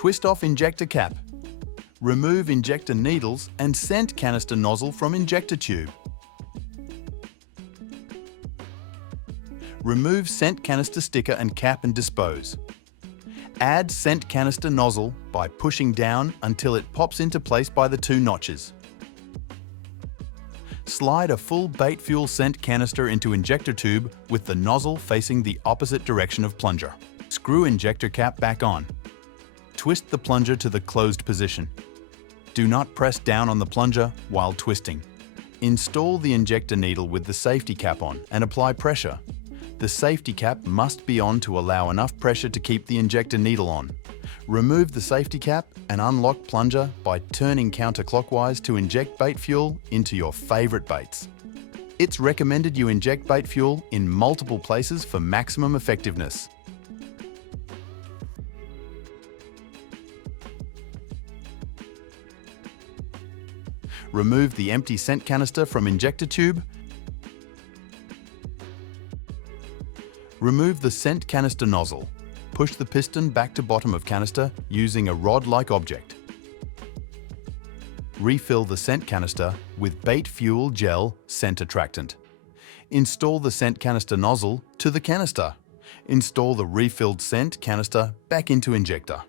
Twist off injector cap. Remove injector needles and scent canister nozzle from injector tube. Remove scent canister sticker and cap and dispose. Add scent canister nozzle by pushing down until it pops into place by the 2 notches. Slide a full BaitFuel scent canister into injector tube with the nozzle facing the opposite direction of plunger. Screw injector cap back on. Twist the plunger to the closed position. Do not press down on the plunger while twisting. Install the injector needle with the safety cap on and apply pressure. The safety cap must be on to allow enough pressure to keep the injector needle on. Remove the safety cap and unlock plunger by turning counterclockwise to inject bait fuel into your favorite baits. It's recommended you inject bait fuel in multiple places for maximum effectiveness. Remove the empty scent canister from injector tube. Remove the scent canister nozzle. Push the piston back to bottom of canister using a rod-like object. Refill the scent canister with BaitFuel gel scent attractant. Install the scent canister nozzle to the canister. Install the refilled scent canister back into injector.